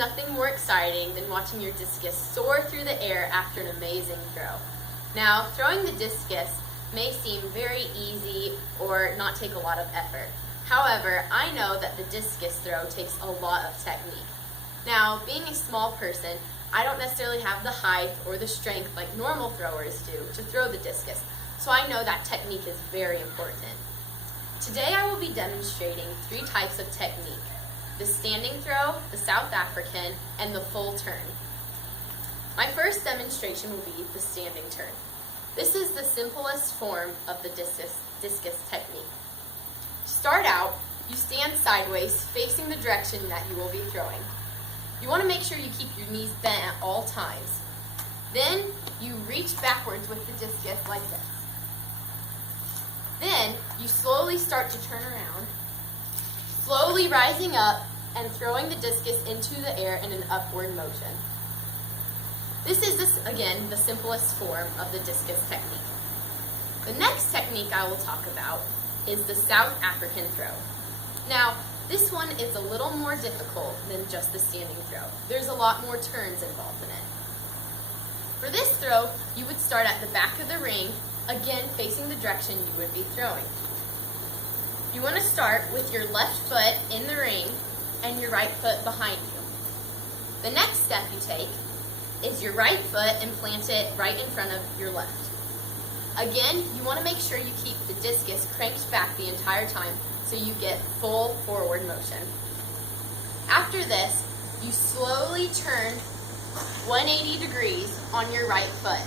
nothing more exciting than watching your discus soar through the air after an amazing throw. Now, throwing the discus may seem very easy or not take a lot of effort. However, I know that the discus throw takes a lot of technique. Now, being a small person, I don't necessarily have the height or the strength like normal throwers do to throw the discus, so I know that technique is very important. Today I will be demonstrating 3 types of technique: the standing throw, the South African, and the full turn. My first demonstration will be the standing turn. This is the simplest form of the discus technique. To start out, you stand sideways facing the direction that you will be throwing. You want to make sure you keep your knees bent at all times. Then you reach backwards with the discus like this. Then you slowly start to turn around, slowly rising up and throwing the discus into the air in an upward motion. This is, again, the simplest form of the discus technique. The next technique I will talk about is the South African throw. Now, this one is a little more difficult than just the standing throw. There's a lot more turns involved in it. For this throw, you would start at the back of the ring, again facing the direction you would be throwing. You want to start with your left foot in the ring and your right foot behind you. The next step you take is your right foot and plant it right in front of your left. Again, you want to make sure you keep the discus cranked back the entire time so you get full forward motion. After this, you slowly turn 180 degrees on your right foot.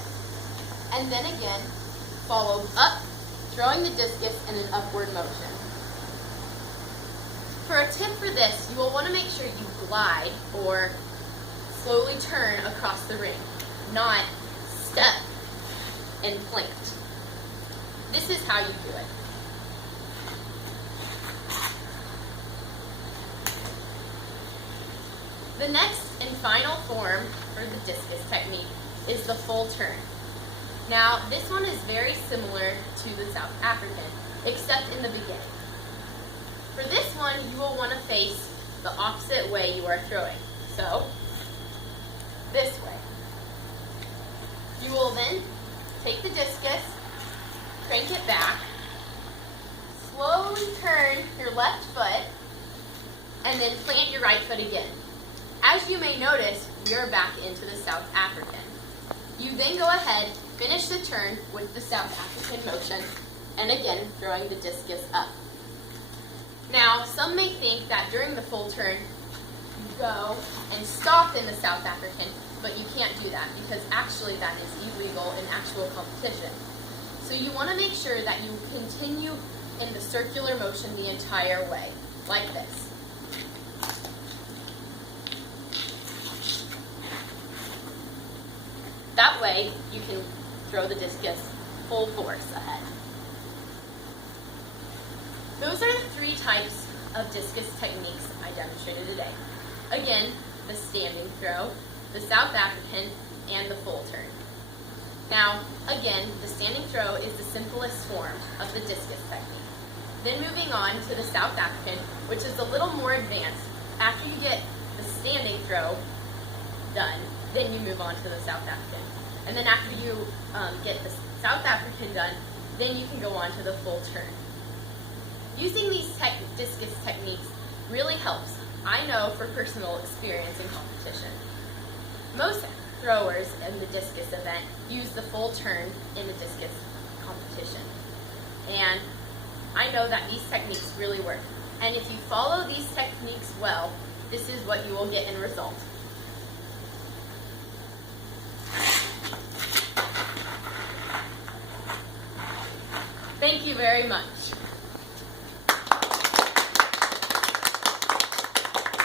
And then again, follow up, throwing the discus in an upward motion. For a tip for this, you will want to make sure you glide or slowly turn across the ring, not step and plant. This is how you do it. The next and final form for the discus technique is the full turn. Now, this one is very similar to the South African, except in the beginning. For this one, you will want to face the opposite way you are throwing. So, this way. You will then take the discus, crank it back, slowly turn your left foot, and then plant your right foot again. As you may notice, we are back into the South African. You then go ahead, finish the turn with the South African motion, and again, throwing the discus up. Now, some may think that during the full turn, you go and stop in the South African, but you can't do that because actually that is illegal in actual competition. So you want to make sure that you continue in the circular motion the entire way, like this. That way, you can throw the discus full force ahead. Those are the 3 types of discus techniques I demonstrated today. Again, the standing throw, the South African, and the full turn. Now, again, the standing throw is the simplest form of the discus technique. Then moving on to the South African, which is a little more advanced. After you get the standing throw done, then you move on to the South African. And then after you get the South African done, then you can go on to the full turn. Using these discus techniques really helps. I know for personal experience in competition. Most throwers in the discus event use the full turn in the discus competition. And I know that these techniques really work. And if you follow these techniques well, this is what you will get in result. Thank you very much.